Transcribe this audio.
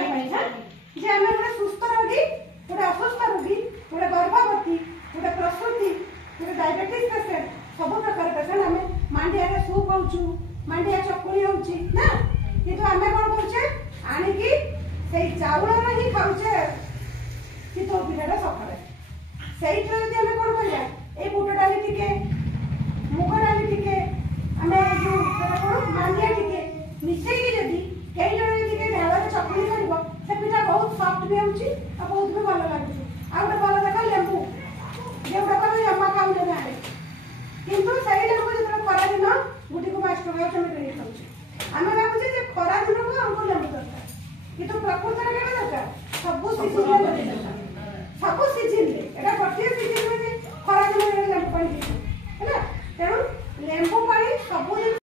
खाया जे आम गोटे सुस्थ रोगी गोटे असुस्थ रोगी गोटे गर्भवती गोटे प्रसूति गोटे डायबिटीज पेसेंट सब प्रकार पेसेंट आम मांडिया सूप हो मांडिया चकुली होची ना किंतु आम कौन करुचे आणिकी से चाउल ही खाऊचे चितौ पिठाटा सकाଳେ से कौन करा ये बुट डाली टिके मुग डाली टिके आम जो मांडिया टिके मिसेई जदि कई जन ढाल चकुली कर से पिठा बहुत सफ्ट भी होची और बहुत भी भल लगुच आ गोटे भल देखा लेंबू जोटा को जमा खाऊ ना किंतु से लेंबू जो खरा दिन गुटी को 5 टका किणी खाऊचे आम भावुचे खरा दिन को हमको लेंबू दरकार किंतु प्रकृति में क्या दरकार सब सीजन